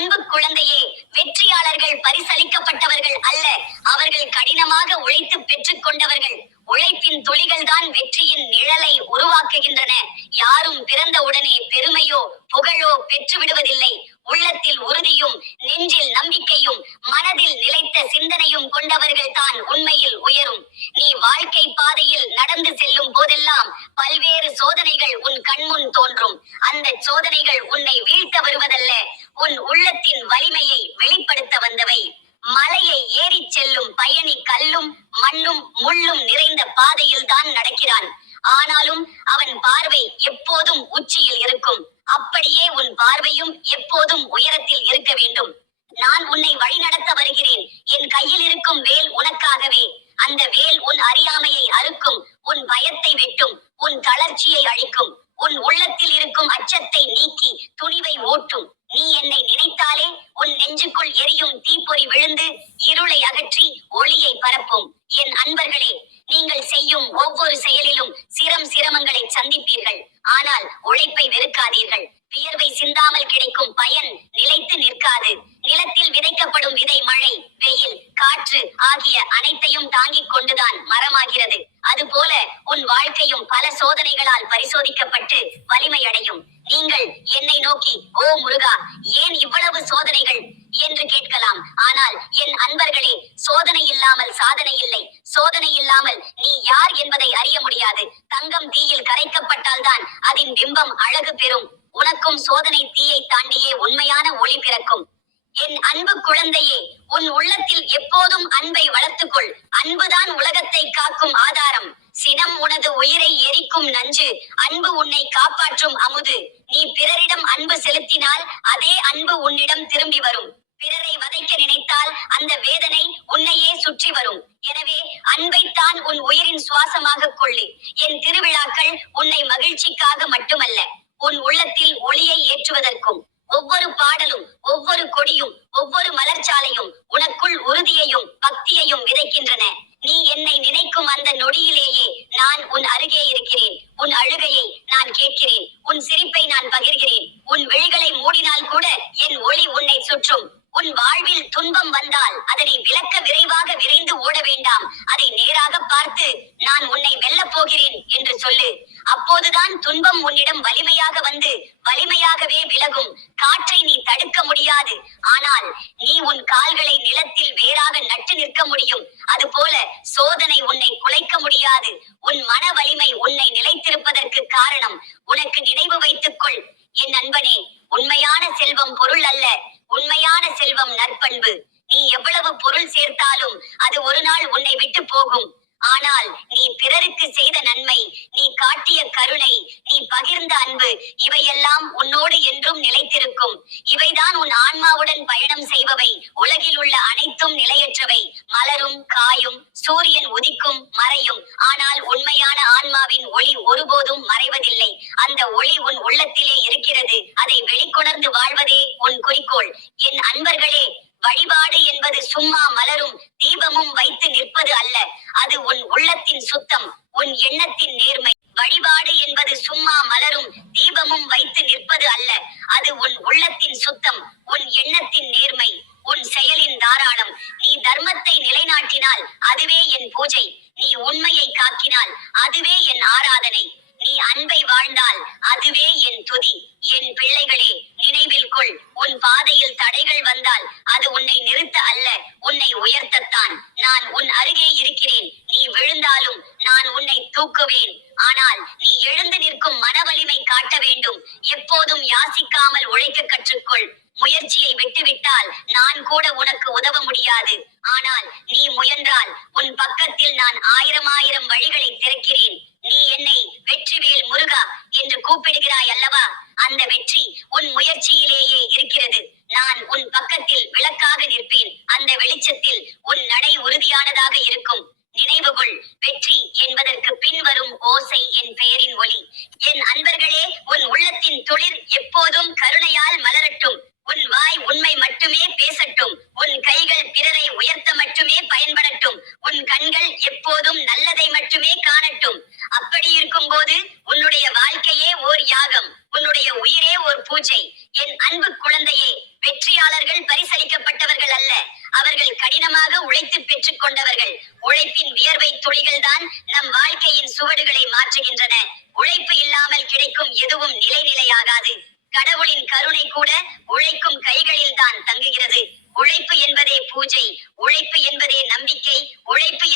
அன்பு குழந்தையே வெற்றியாளர்கள் பரிசளிக்கப்பட்டவர்கள் அல்ல அவர்கள் கடினமாக உழைத்து பெற்றுக் கொண்டவர்கள். உழைப்பின் துளிகள் தான் வெற்றியின் நிழலை உருவாக்குகின்றன. யாரும் பிறந்த உடனே பெருமையோ புகழோ பெற்று விடுவதில்லை உள்ளத்தில் உறுதியும் நெஞ்சில் நம்பிக்கையும் மனதில் நிலைத்த சிந்தனையும் கொண்டவர்கள் தான் உண்மையில் உயரும். நீ வாழ்க்கை பாதையில் நடந்து செல்லும் போதெல்லாம் பல்வேறு சோதனைகள் உன் கண்முன் தோன்றும். அந்த சோதனைகள் உன்னை வீழ்த்தவர் உன் உள்ளத்தின் வலிமையை வெளிப்படுத்த வந்தவை. மலையை ஏறி செல்லும் பயணி கல்லும் மண்ணும் முள்ளும் நிறைந்த பாதையில் தான் நடக்கிறான். ஆனாலும் அவன் பார்வை எப்போதும் உச்சியில் இருக்கும். அப்படியே உன் பார்வையும் எப்போதும் உயரத்தில் இருக்க வேண்டும். நான் உன்னை வழிநடத்த வருகிறேன். என் கையில் இருக்கும் வேல் உனக்காகவே. அந்த வேல் உன் அறியாமையை அறுக்கும் உன் பயத்தை வெட்டும் உன் தளர்ச்சியை அழிக்கும் உன் உள்ளத்தில் இருக்கும் அச்சத்தை நீக்கி துணிவை ஓட்டும் நீ என்னை நினைத்தாலே உன் நெஞ்சுக்குள் எரியும் தீப்பொறி விழுந்து இருளை அகற்றி ஒளியை பரப்பும். என் அன்பர்களே நீங்கள் செய்யும் ஒவ்வொரு செயலிலும் சிரம் சிரமங்களை சந்திப்பீர்கள். ஆனால் உழைப்பை வெறுக்காதீர்கள். வியர்வை சிந்தாமல் கிடைக்கும் பயன் நிலைத்து நிற்காது. நிலத்தில் விதைக்கப்படும் விதை மழை வெயில் காற்று ஆகிய அனைத்தையும் தாங்கிக் கொண்டுதான் நீங்கள் என்னை நோக்கி ஓ முருகா ஏன் இவ்வளவு சோதனைகள்? என்று கேட்கலாம். ஆனால் என் அன்பர்களே சோதனை இல்லாமல் சாதனை இல்லை. சோதனை இல்லாமல் நீ யார் என்பதை அறிய முடியாது. தங்கம் தீயில் கரைக்கப்பட்டால்தான் அதன் பிம்பம் அழகு பெறும். உனக்கும் சோதனை தீயை தாண்டியே உண்மையான ஒளி பிறக்கும். என் அன்பு குழந்தையே உன் உள்ளத்தில் எப்போதும் அன்பை வளர்த்துக்கொள். அன்புதான் உலகத்தை காக்கும் ஆதாரம். சினம் உனது உயிரை எரிக்கும் நஞ்சு. அன்பு உன்னை காப்பாற்றும் அமுது. நீ பிறரிடம் அன்பு செலுத்தினால் அதே அன்பு உன்னிடம் திரும்பி வரும். பிறரை வதைக்க நினைத்தால் அந்த வேதனை உன்னையே சுற்றி வரும். எனவே அன்பைத்தான் உன் உயிரின் சுவாசமாக கொள்ளு. என் திருவிழாக்கள் உன்னை மகிழ்ச்சிக்காக மட்டுமல்ல உன் உள்ளத்தில் ஒளியை ஏற்றுவதற்கும். ஒவ்வொரு பாடலும் ஒவ்வொரு கொடியும் ஒவ்வொரு மலர்ச்சாலையும் உனக்குள் உறுதியையும் பக்தியையும் விதைக்கின்றன நீ என்னை நினைக்கும் அந்த நொடியிலேயே நான் உன் அருகே இருக்கிறேன். உன் அழுகையை நான் கேட்கிறேன். உன் சிரிப்பை நான் பகிர்கிறேன். உன் விழிகளை மூடினால் கூட என் ஒளி உன்னை சுற்றும். உன் வாழ்வில் துன்பம் வந்தால் அதனை விளக்க விரைவாக விரைந்து ஓட வேண்டாம். அதை நேராக பார்த்து நான் உன்னை வெல்லப் போகிறேன் என்று சொல்லு. அப்போதுதான் துன்பம் உன்னிடம் வலிமையாக வந்து வலிமையாகவே விலகும். காற்றை நீ தடுக்க முடியாது. ஆனால் நீ உன் கால்களை நிலத்தில் வேறாக நட்டு நிற்க முடியும். அதுபோல சோதனை உன்னை முடியாது. உன் மன வலிமை உன்னை நிலைத்திருப்பதற்கு காரணம் உனக்கு காட்டிய கருணை நீ பகிர்ந்த அன்பு இவையெல்லாம் உன்னோடு என்றும் நிலைத்திருக்கும். இவைதான் உன் ஆன்மாவுடன் பயணம் செய்பவை. உலகில் உள்ள அனைத்தும் நிலையற்றவை. மலரும் காயும் சூரியன் உதிக்கும் மறையும். ஆனால் உண்மையான ஆன்மாவின் ஒளி ஒருபோதும் மறைவதில்லை. அந்த ஒளி உன் உள்ளத்திலே இருக்கிறது. அதை வெளிக்கொணர்ந்து வாழ்வதே உன் குறிக்கோள். என் அன்பர்களே வழிபாடு என்பது சும்மா மலரும் தீபமும் வைத்து நிற்பது அல்ல. அது உன் உள்ளத்தின் சுத்தம் உன் எண்ணத்தின் நேர்மை. வழிபாடு என்பது சும்மா மலரும் தீபமும் வைத்து நிற்பது அல்ல. அது உன் உள்ளத்தின் சுத்தம் உன் எண்ணத்தின் நேர்மை உன் செயலின் தாராளம். நீ தர்மத்தை நிலைநாட்டினால் அதுவே என் பூஜை. நீ உண்மையை காக்கினால் அதுவே என் ஆராதனை நீ அன்பை வாழ்ந்தால் அதுவே என் துதி என் பிள்ளைகளே நினைவில் கொள் உன் பாதையில் தடைகள் வந்தால் அது உன்னை நிறுத்த அல்ல உன்னை உயர்த்தத்தான் நான் உன் அருகே இருக்கிறேன் நீ விழுந்தாலும் நான் உன்னை தூக்குவேன். ஆனால் நீ எழுந்து நிற்கும் மனவலிமை காட்ட வேண்டும். எப்போதும் யாசிக்காமல் உழைக்க கற்றுக்கொள். முயற்சியை விட்டுவிட்டால் நான் கூட உனக்கு உதவ முடியாது. ஆனால் நீ முயன்றால் உன் பக்கத்தில் நான் ஆயிரம் ஆயிரம் வழிகளை திறக்கிறேன். நீ என்னை வெற்றிவேல் முருகா என்று கூப்பிடுகிறாய் அல்லவா? அந்த வெற்றி உன் முயற்சியிலேயே இருக்கிறது. நான் உன் பக்கத்தில் விளக்காக நிற்பேன். அந்த வெளிச்சத்தில் உன் நடை உறுதியானதாக இருக்கும். நினைவுகொள். வெற்றி என்பதற்கு பின்வரும் ஓசை என் பெயரின் ஒளி என் அன்பர்களே உன் உள்ளத்தின் துளிர் எப்போதும் கருணையால் மலரட்டும். உன் வாய் உண்மை மட்டுமே பேசட்டும். உன் கைகள் பிறரை உயர்த்த மட்டுமே பயன்படட்டும். உன் கண்கள் எப்போதும் நல்லதை மட்டுமே காணட்டும். அப்படி இருக்கும் போது உன்னுடைய வாழ்க்கையே ஓர் யாகம். உன்னுடைய உயிரே ஓர் பூஜை. என் அன்பு குழந்தையே வெற்றியாளர்கள் பரிசளிக்கப்பட்டவர்கள் அல்ல. அவர்கள் கடினமாக உழைத்து பெற்றுக் கொண்டவர்கள். உழைப்பின் வியர்வை துளிகள் தான் நம் வாழ்க்கையின் சுவடுகளை மாற்றுகின்றன. உழைப்பு இல்லாமல் கிடைக்கும் எதுவும் நிலைநிலையாகாது. கடவுளின் கருணை கூட உழைக்கும் கைகளில் தான் தங்குகிறது. உழைப்பு என்பதே பூஜை உழைப்பு என்பதே நம்பிக்கை உழைப்பு